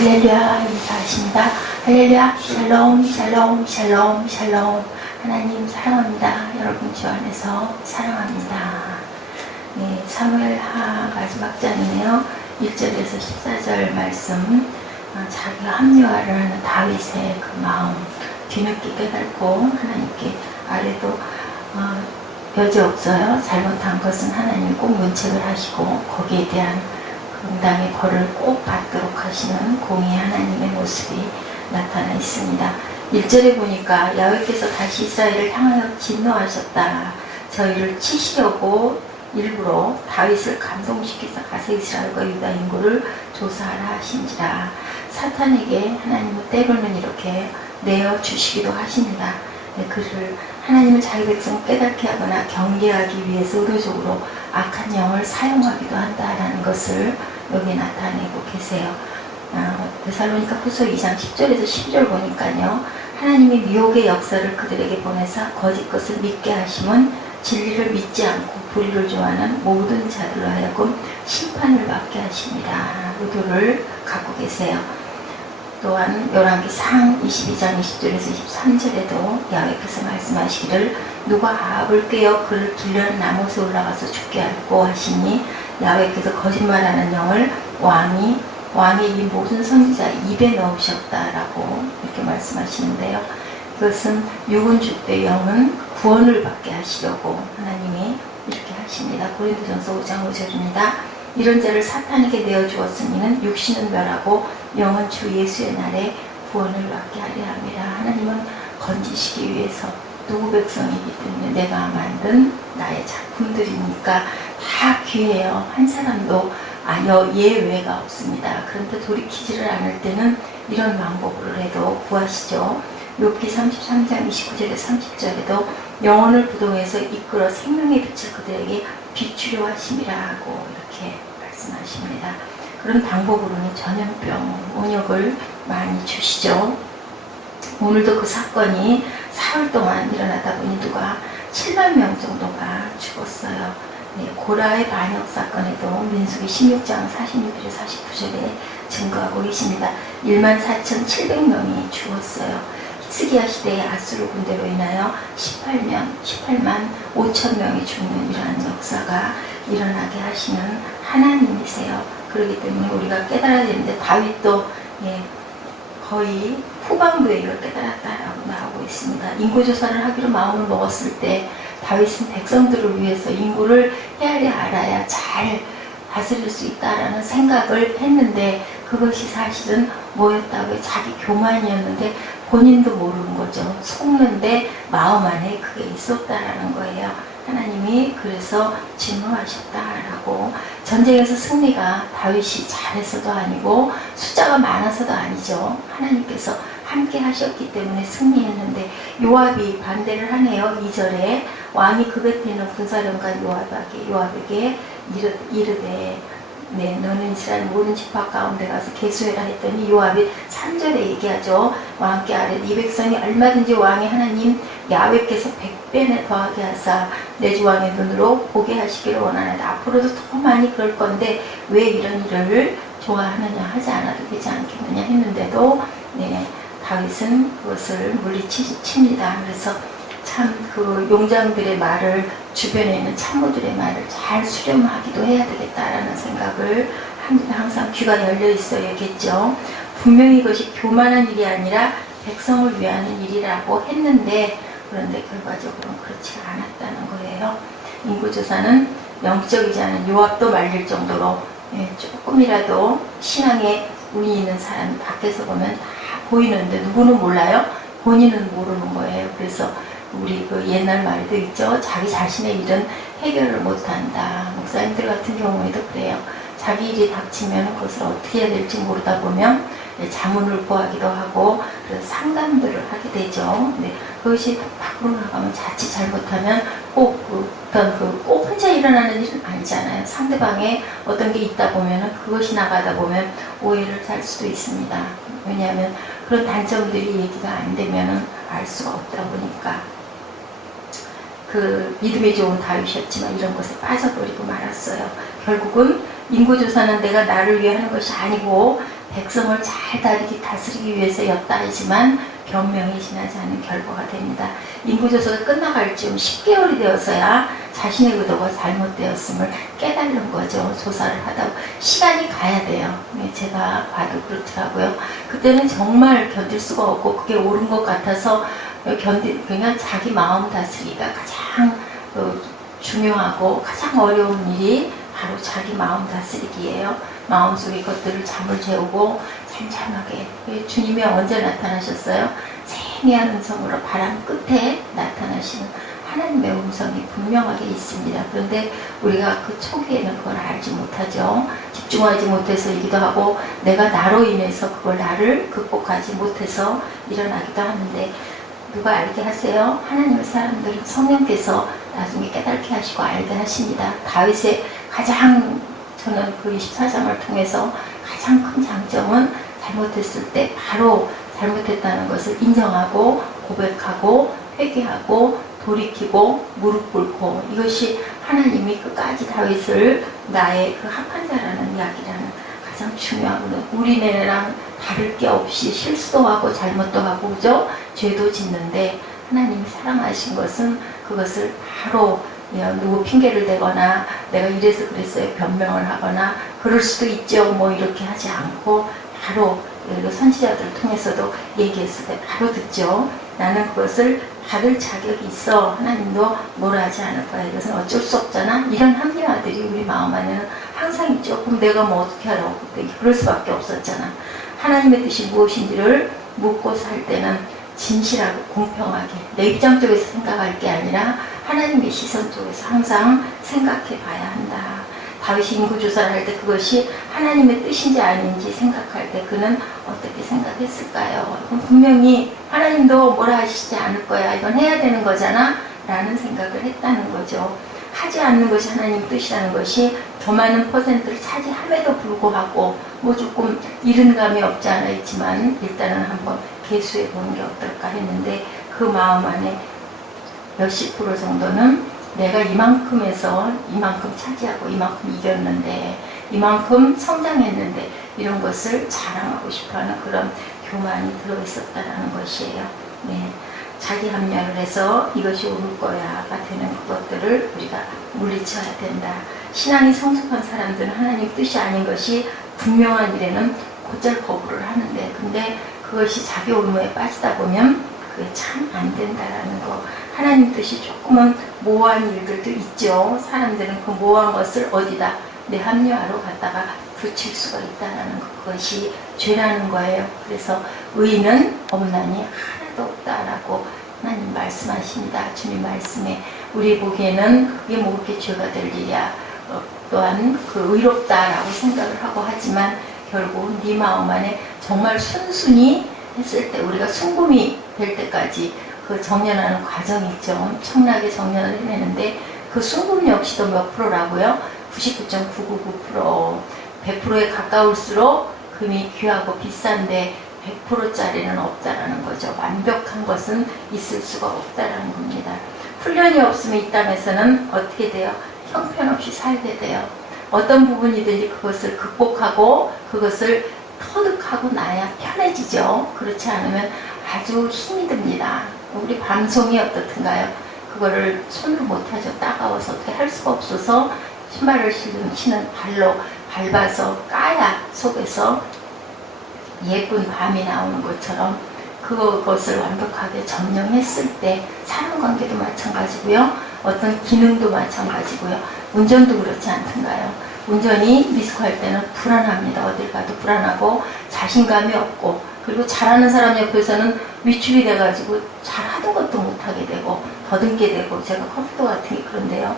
할렐루야 인사하십니다. 할렐루야 샬롬 샬롬 샬롬 샬롬. 하나님 사랑합니다. 여러분 주 안에서 사랑합니다. 네, 사무엘하 마지막 장이네요. 1절에서 14절 말씀. 자기가 합리화를 하는 다윗의 그 마음 뒤늦게 깨닫고 하나님께 아래도 여지 없어요. 잘못한 것은 하나님 꼭 문책을 하시고 거기에 대한 응당의 벌을 꼭 받도록 하시는 공의 하나님의 모습이 나타나 있습니다. 1절에 보니까 야훼께서 다시 이스라엘을 향하여 진노하셨다. 저희를 치시려고 일부러 다윗을 감동시키사 가서 이스라엘과 유다 인구를 조사하라 하신지라. 사탄에게 하나님은 때로는 이렇게 내어주시기도 하십니다. 그를 하나님은 자기 백성 깨닫게 하거나 경계하기 위해서 의도적으로 악한 영을 사용하기도 한다라는 것을 여기 나타내고 계세요. 데살로니가 후서 2장 10절에서 10절 보니까요. 하나님이 미혹의 역사를 그들에게 보내사 거짓 것을 믿게 하심은 진리를 믿지 않고 불의를 좋아하는 모든 자들로 하여금 심판을 받게 하십니다. 의도를 갖고 계세요. 또한 열왕기상 22장 20절에서 23절에도 야훼께서 말씀하시기를 누가 아합을 꿰어 그를 길르는 나못에 올라가서 죽게 하고 하시니 야훼께서 거짓말하는 영을 왕의 이 모든 선지자 입에 넣으셨다라고 이렇게 말씀하시는데요. 그것은 육은 죽되 영은 구원을 받게 하시려고 하나님이 이렇게 하십니다. 고린도전서 5장 5절입니다. 이런 자를 사탄에게 내어주었으니는 육신은 멸하고 영은 주 예수의 날에 구원을 받게 하려 함이라. 하나님은 건지시기 위해서 누구 백성이기 때문에 내가 만든 나의 작품들이니까 다 귀해요. 한 사람도 예외가 없습니다. 그런데 돌이키지를 않을 때는 이런 방법으로 해도 구하시죠. 욥기 33장 29절에 30절에도 영혼을 부동에서 이끌어 생명의 빛을 그들에게 비추려 하심이라 하고 이렇게 말씀하십니다. 그런 방법으로는 전염병, 온역을 많이 주시죠. 오늘도 그 사건이 사흘 동안 일어나다 보니 누가 7만 명 정도가 죽었어요. 네, 고라의 반역 사건에도 민수기 16장 46절에 49절에 증거하고 계십니다. 14,700명이 죽었어요. 히스기야 시대의 아수르 군대로 인하여 18만 5천 명이 죽는 이러한 역사가 일어나게 하시는 하나님이세요. 그렇기 때문에 우리가 깨달아야 되는데 다윗도 거의 후반부에 이걸 깨달았다라고 나오고 있습니다. 인구조사를 하기로 마음을 먹었을 때 다윗은 백성들을 위해서 인구를 헤아려 알아야 잘 다스릴 수 있다라는 생각을 했는데 그것이 사실은 뭐였다고요? 자기 교만이었는데 본인도 모르는 거죠. 속는데 마음 안에 그게 있었다라는 거예요. 하나님이 그래서 진노하셨다라고. 전쟁에서 승리가 다윗이 잘해서도 아니고 숫자가 많아서도 아니죠. 하나님께서 함께 하셨기 때문에 승리했는데 요압이 반대를 하네요. 2절에 왕이 그 곁에 있는 군사령관 요압에게 이르되 너는 이스라엘 모든 지파 가운데 가서 계수해라 했더니 요압이 3절에 얘기하죠. 왕께 아뢰 이 백성이 얼마든지 왕의 하나님 야훼께서 100배나 더하게 하사 내 주 왕의 눈으로 보게 하시기를 원하나이다. 앞으로도 더 많이 그럴 건데 왜 이런 일을 좋아하느냐 하지 않아도 되지 않겠느냐 했는데도 다윗은 그것을 물리칩니다. 그래서 참 그 용장들의 말을 주변에 있는 참모들의 말을 잘 수렴하기도 해야 되겠다라는 생각을 합니다. 항상 귀가 열려 있어야겠죠. 분명히 이것이 교만한 일이 아니라 백성을 위하는 일이라고 했는데 그런데 결과적으로는 그렇지 않았다는 거예요. 인구조사는 영적이지 않은 요압도 말릴 정도로 조금이라도 신앙에 운이 있는 사람이 밖에서 보면 다 보이는데 누구는 몰라요? 본인은 모르는 거예요. 그래서 우리 그 옛날 말도 있죠. 자기 자신의 일은 해결을 못한다. 목사님들 같은 경우에도 그래요. 자기 일이 닥치면 그것을 어떻게 해야 될지 모르다 보면 자문을 구하기도 하고 그래서 상담들을 하게 되죠. 근데 그것이 밖으로 나가면 자칫 잘못하면 꼭 혼자 일어나는 일은 아니잖아요. 상대방의 어떤 게 있다 보면은 그것이 나가다 보면 오해를 살 수도 있습니다. 왜냐하면 그런 단점들이 얘기가 안 되면은 알 수가 없다 보니까. 그 믿음이 좋은 다윗이었지만 이런 것에 빠져버리고 말았어요. 결국은 인구조사는 내가 나를 위해 하는 것이 아니고 백성을 잘 다스리기 위해서였다 하지만 변명이 지나지 않는 결과가 됩니다. 인구조사가 끝나갈 즈음 10개월이 되어서야 자신의 의도가 잘못되었음을 깨달는 거죠. 조사를 하다 시간이 가야 돼요. 제가 봐도 그렇더라고요. 그때는 정말 견딜 수가 없고 그게 옳은 것 같아서 그냥 자기 마음 다스리기가 가장 중요하고 가장 어려운 일이 바로 자기 마음 다스리기예요. 마음속의 것들을 잠을 재우고 잠잠하게. 주님이 언제 나타나셨어요? 세미한 음성으로 바람 끝에 나타나시는 하나님의 음성이 분명하게 있습니다. 그런데 우리가 그 초기에는 그걸 알지 못하죠. 집중하지 못해서이기도 하고 내가 나로 인해서 그걸 나를 극복하지 못해서 일어나기도 하는데 누가 알게 하세요? 하나님의 사람들은 성령께서 나중에 깨닫게 하시고 알게 하십니다. 다윗의 가장 저는 그 24장을 통해서 가장 큰 장점은 잘못했을 때 바로 잘못했다는 것을 인정하고 고백하고 회개하고 돌이키고 무릎 꿇고 이것이 하나님이 끝까지 다윗을 나의 그 합한 자라는 이야기라는 가장 중요하거든요. 우리네랑 다를 게 없이 실수도 하고 잘못도 하고 그죠? 죄도 짓는데 하나님이 사랑하신 것은 그것을 바로 누구 핑계를 대거나 내가 이래서 그랬어요 변명을 하거나 그럴 수도 있죠 뭐 이렇게 하지 않고 바로 선지자들을 통해서도 얘기했을 때 바로 듣죠. 나는 그것을 받을 자격이 있어. 하나님도 뭐라 하지 않을 거야. 이것은 어쩔 수 없잖아. 이런 합리화들이 우리 마음 안에는 항상 있죠. 그럼 내가 뭐 어떻게 하라고 그럴 수밖에 없었잖아. 하나님의 뜻이 무엇인지를 묻고 살 때는 진실하고 공평하게 내 입장 쪽에서 생각할 게 아니라 하나님의 시선 쪽에서 항상 생각해 봐야 한다. 다윗이 인구조사를 할 때 그것이 하나님의 뜻인지 아닌지 생각할 때 그는 어떻게 생각했을까요? 그럼 분명히 하나님도 뭐라 하시지 않을 거야. 이건 해야 되는 거잖아. 라는 생각을 했다는 거죠. 하지 않는 것이 하나님 뜻이라는 것이 더 많은 퍼센트를 차지함에도 불구하고 뭐 조금 이른 감이 없지 않아 있지만 일단은 한번 개수해 보는 게 어떨까 했는데 그 마음 안에 몇십 프로 정도는 내가 이만큼에서 이만큼 차지하고 이만큼 이겼는데 이만큼 성장했는데 이런 것을 자랑하고 싶어하는 그런 교만이 들어있었다라는 것이에요. 네. 자기 합리화를 해서 이것이 옳을 거야가 되는 그것들을 우리가 물리쳐야 된다. 신앙이 성숙한 사람들은 하나님 뜻이 아닌 것이 분명한 일에는 곧잘 거부를 하는데 근데 그것이 자기 올무에 빠지다 보면 그게 참 안 된다라는 거. 하나님 뜻이 조금은 모호한 일들도 있죠. 사람들은 그 모호한 것을 어디다 내 합리화로 갖다가 붙일 수가 있다는 그것이 죄라는 거예요. 그래서 의인은 없나니 하나도 없다라고 하나님 말씀하십니다. 주님 말씀에 우리 보기에는 그게 뭐 그렇게 죄가 될 일이야. 또한 그 의롭다라고 생각을 하고 하지만 결국은 네 마음 안에 정말 순순히 했을 때 우리가 순금이 될 때까지 그 정년하는 과정이 있죠. 엄청나게 정년을 해내는데 그 순금 역시도 몇 프로라고요? 99.999%. 100%에 가까울수록 금이 귀하고 비싼데 100%짜리는 없다라는 거죠. 완벽한 것은 있을 수가 없다라는 겁니다. 훈련이 없으면 이 땅에서는 어떻게 돼요? 형편없이 살게 돼요. 어떤 부분이든지 그것을 극복하고 그것을 터득하고 나야 편해지죠. 그렇지 않으면 아주 힘이 듭니다. 우리 방송이 어떻든가요? 그거를 손으로 못하죠. 따가워서 어떻게 할 수가 없어서 신발을 신은 발로 밟아서 까야 속에서 예쁜 밤이 나오는 것처럼 그것을 완벽하게 점령했을 때 사람관계도 마찬가지고요. 어떤 기능도 마찬가지고요. 운전도 그렇지 않던가요? 운전이 미숙할 때는 불안합니다. 어딜 가도 불안하고 자신감이 없고 그리고 잘하는 사람 옆에서는 위축이 돼가지고 잘하던 것도 못하게 되고 더듬게 되고 제가 컴퓨터 같은 게 그런데요.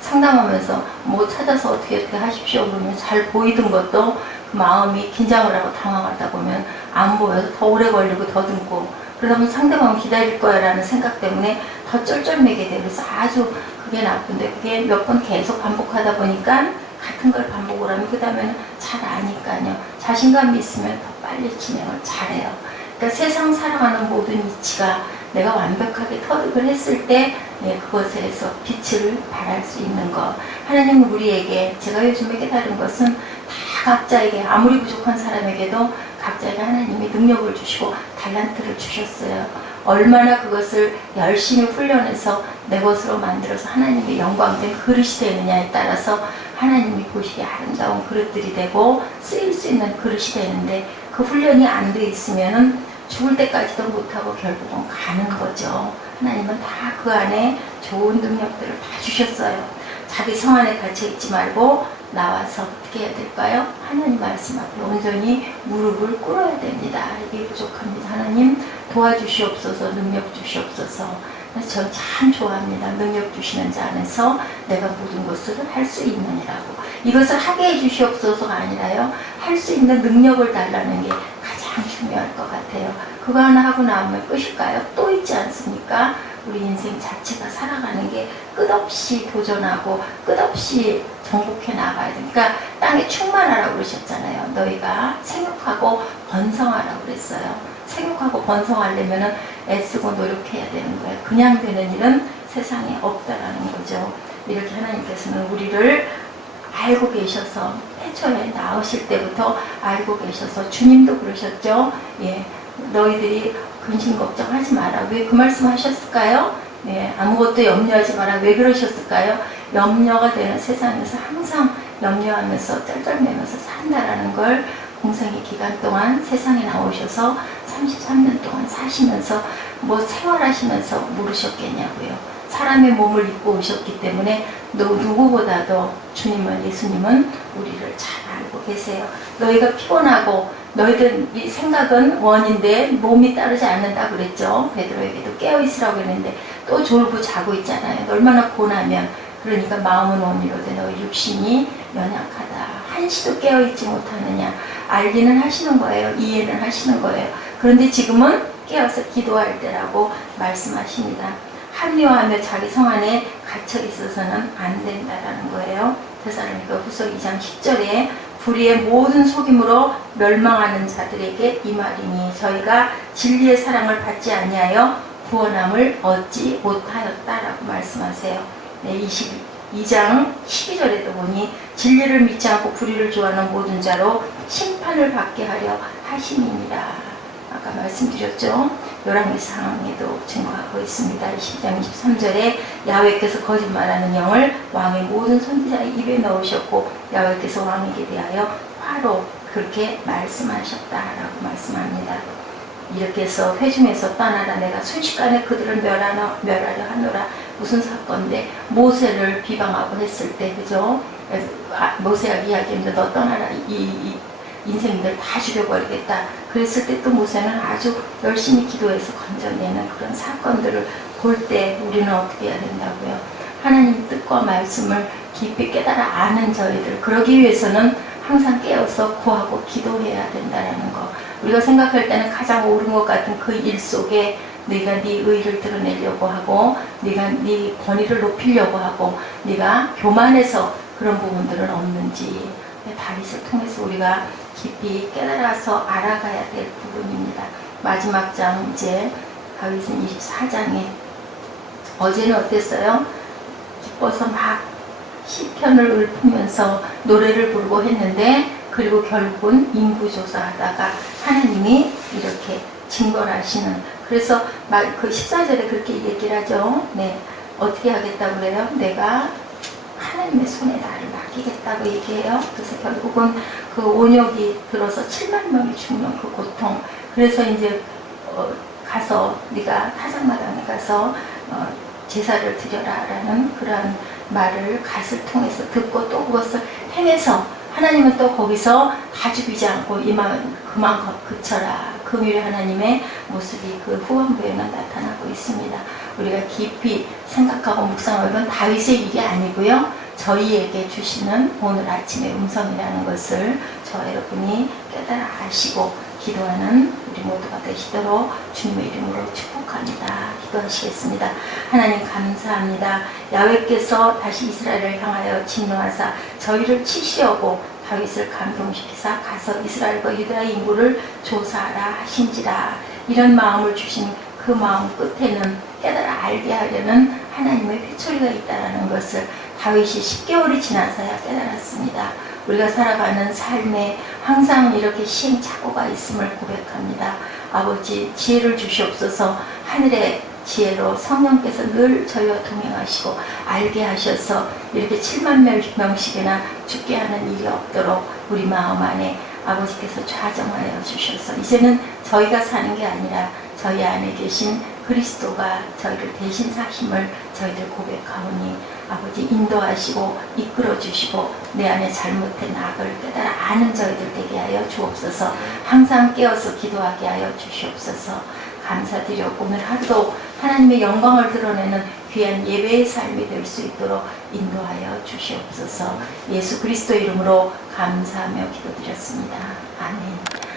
상담하면서 뭐 찾아서 어떻게 하십시오 그러면 잘 보이던 것도 그 마음이 긴장을 하고 당황하다 보면 안 보여서 더 오래 걸리고 더듬고 그러다 보면 상대방은 기다릴 거야 라는 생각 때문에 더 쩔쩔매게 되고 그래서 아주 그게 나쁜데 그게 몇 번 계속 반복하다 보니까 같은 걸 반복을 하면 그 다음에는 잘 아니까요. 자신감이 있으면 더 빨리 진행을 잘해요. 그러니까 세상 살아가는 모든 이치가 내가 완벽하게 터득을 했을 때 그것에서 빛을 발할 수 있는 것. 하나님은 우리에게 제가 요즘에 깨달은 것은 다 각자에게 아무리 부족한 사람에게도 각자에게 하나님이 능력을 주시고 달란트를 주셨어요. 얼마나 그것을 열심히 훈련해서 내 것으로 만들어서 하나님의 영광된 그릇이 되느냐에 따라서 하나님이 보시기에 아름다운 그릇들이 되고 쓰일 수 있는 그릇이 되는데 그 훈련이 안 돼 있으면은 죽을 때까지도 못하고 결국은 가는 거죠. 하나님은 다 그 안에 좋은 능력들을 다 주셨어요. 자기 성 안에 갇혀 있지 말고 나와서 어떻게 해야 될까요? 하나님 말씀 앞에 온전히 무릎을 꿇어야 됩니다. 이게 부족합니다. 하나님 도와주시옵소서, 능력 주시옵소서. 그래서 전 참 좋아합니다. 능력 주시는 자 안에서 내가 모든 것을 할 수 있느니라고. 이것을 하게 해주시옵소서가 아니라요, 할 수 있는 능력을 달라는 게 가장 중요할 것 같아요. 그거 하나 하고 나오면 끝일까요? 또 있지 않습니까? 우리 인생 자체가 살아가는 게 끝없이 도전하고 끝없이 정복해 나가야 되니까 땅에 충만하라고 그러셨잖아요. 너희가 생육하고 번성하라고 그랬어요. 생육하고 번성하려면 애쓰고 노력해야 되는 거예요. 그냥 되는 일은 세상에 없다라는 거죠. 이렇게 하나님께서는 우리를 알고 계셔서 태초에 나오실 때부터 알고 계셔서 주님도 그러셨죠. 예, 너희들이 근심 걱정하지 마라. 왜 그 말씀 하셨을까요? 네, 아무것도 염려하지 마라. 왜 그러셨을까요? 염려가 되는 세상에서 항상 염려하면서 쩔쩔매면서 산다라는 걸 공생의 기간 동안 세상에 나오셔서 33년 동안 사시면서 뭐 생활하시면서 모르셨겠냐고요. 사람의 몸을 입고 오셨기 때문에 누구보다도 주님은, 예수님은 우리를 잘 알고 계세요. 너희가 피곤하고 너희들 이 생각은 원인데 몸이 따르지 않는다고 그랬죠. 베드로에게도 깨어있으라고 했는데 또 졸고 자고 있잖아요. 얼마나 고나면. 그러니까 마음은 원이로되 너희 육신이 연약하다. 한시도 깨어있지 못하느냐. 알기는 하시는 거예요. 이해는 하시는 거예요. 그런데 지금은 깨어서 기도할 때라고 말씀하십니다. 합리화하며 자기 성 안에 갇혀 있어서는 안 된다라는 거예요. 데살로니가 후서 2장 10절에 불의의 모든 속임으로 멸망하는 자들에게 이 말이니 저희가 진리의 사랑을 받지 아니하여 구원함을 얻지 못하였다라고 말씀하세요. 네, 22장 12절에도 보니 진리를 믿지 않고 불의를 좋아하는 모든 자로 심판을 받게 하려 하심이니라. 아까 말씀드렸죠. 열왕기상에도 증거하고 있습니다. 20장 23절에 야훼께서 거짓말하는 영을 왕의 모든 선지자의 입에 넣으셨고 야훼께서 왕에게 대하여 화로 그렇게 말씀하셨다라고 말씀합니다. 이렇게 해서 회중에서 떠나라. 내가 순식간에 그들을 멸하려 하노라. 무슨 사건인데 모세를 비방하고 했을 때, 그죠? 모세가 이야기했는데 너 떠나라. 이 인생들 다 죽여버리겠다. 그랬을 때 또 모세는 아주 열심히 기도해서 건져내는 그런 사건들을 볼 때 우리는 어떻게 해야 된다고요? 하나님 뜻과 말씀을 깊이 깨달아 아는 저희들, 그러기 위해서는 항상 깨어서 구하고 기도해야 된다는 거. 우리가 생각할 때는 가장 옳은 것 같은 그 일 속에 네가 네 의의를 드러내려고 하고 네가 네 권위를 높이려고 하고 네가 교만해서 그런 부분들은 없는지 다윗을 통해서 우리가 깊이 깨달아서 알아가야 될 부분입니다. 마지막 장 이제 다윗은 24장에 어제는 어땠어요? 기뻐서 막 시편을 읊으면서 노래를 부르고 했는데 그리고 결국은 인구조사하다가 하나님이 이렇게 증거를 하시는, 그래서 그 14절에 그렇게 얘기를 하죠. 네, 어떻게 하겠다고 그래요? 내가 하나님의 손에 나를 맡기겠다고 얘기해요. 그래서 결국은 그 온역이 들어서 7만 명이 죽는 그 고통. 그래서 이제 가서 네가 타작마당에 가서 제사를 드려라라는 그런 말을 갓을 통해서 듣고 또 그것을 행해서 하나님은 또 거기서 다 죽이지 않고 그만 그쳐라. 금요일 하나님의 모습이 그 후원부에는 나타나고 있습니다. 우리가 깊이 생각하고 묵상하면 다윗의 일이 아니고요. 저희에게 주시는 오늘 아침의 음성이라는 것을 저 여러분이 깨달아 아시고 기도하는 우리 모두가 되시도록 주님의 이름으로 축복합니다. 기도하시겠습니다. 하나님 감사합니다. 야훼께서 다시 이스라엘을 향하여 진노하사 저희를 치시려고 다윗을 감동시키사 가서 이스라엘과 유다의 인구를 조사하라 하신지라. 이런 마음을 주신 그 마음 끝에는 깨달아 알게 하려는 하나님의 회초리가 있다는 것을 다윗이 10개월이 지나서야 깨달았습니다. 우리가 살아가는 삶에 항상 이렇게 시행착오가 있음을 고백합니다. 아버지, 지혜를 주시옵소서. 하늘의 지혜로 성령께서 늘 저희와 동행하시고 알게 하셔서 이렇게 7만 명씩이나 죽게 하는 일이 없도록 우리 마음 안에 아버지께서 좌정하여 주셔서 이제는 저희가 사는 게 아니라 저희 안에 계신 그리스도가 저희를 대신 사심을 저희들 고백하오니 아버지 인도하시고 이끌어 주시고 내 안에 잘못된 악을 깨달아 아는 저희들 되게 하여 주옵소서. 항상 깨어서 기도하게 하여 주시옵소서. 감사드려 오늘 하루도 하나님의 영광을 드러내는 귀한 예배의 삶이 될 수 있도록 인도하여 주시옵소서. 예수 그리스도 이름으로 감사하며 기도드렸습니다. 아멘.